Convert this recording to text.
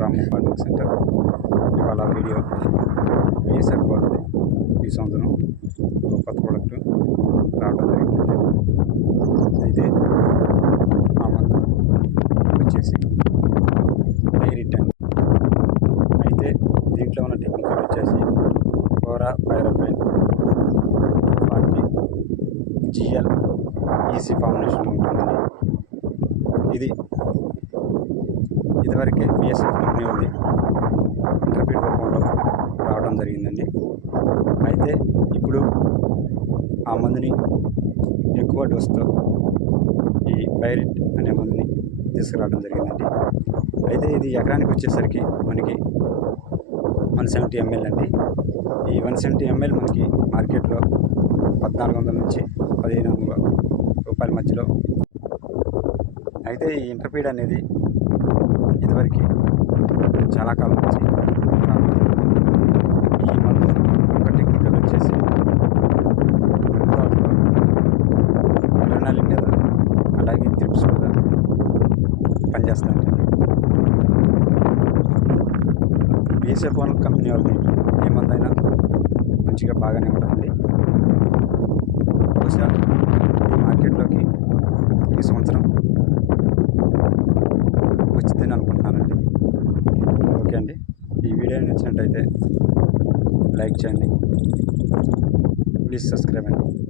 Ramu farming centre. ఇవాళ video BSF వాళ్ళది. ఈ సంవత్సరం ఒక కొత్త ప్రోడక్ట్ రావడం జరిగింది. అయితే ఆ మందు వచ్చేసి డైరిట్ అండి అయితే దీంట్లో ఉన్న టెక్నికల్ వచ్చేసి కోరా పైరపైన్ ఫార్టీ జిఎల్ ఈసీ ఫార్ములేషన్ ఉంటుందని ఇది. ఇదివరకే బిఎస్ఎఫ్ కంపెనీ ఉంది. ఇంటర్ఫీడ్ రూపంలో రావడం జరిగిందండి. అయితే ఇప్పుడు ఆ మందుని ఎక్కువ డోస్తో ఈ పైరిట్ అనే మందుని తీసుకురావడం జరిగిందండి. అయితే ఇది ఎకరానికి వచ్చేసరికి మనకి వన్ సెవెంటీ ఎంఎల్ అండి. ఈ వన్ సెవెంటీ ఎంఎల్ మనకి మార్కెట్లో పద్నాలుగు వందల నుంచి పదిహేను వందల రూపాయల మధ్యలో అయితే ఈ ఇంటర్ఫీడ్ అనేది ఇదివరకు చాలా కాలం నుంచి ఈ మందు ఒక టెక్నికల్ వచ్చేసి మిరప మీద అలాగే త్రిప్స్ మీద పనిచేస్తాయండి. బీఎస్ఎఫ్ కంపెనీ వాళ్ళది ఏ మందైనా మంచిగా బాగానే ఉంటుందండి. బహుశా మార్కెట్లోకి ఈ సంవత్సరం అనుకుంటున్నానండి. ఓకే అండి. ఈ వీడియో నచ్చినట్టయితే లైక్ చేయండి. ప్లీజ్ సబ్స్క్రైబ్ అండి.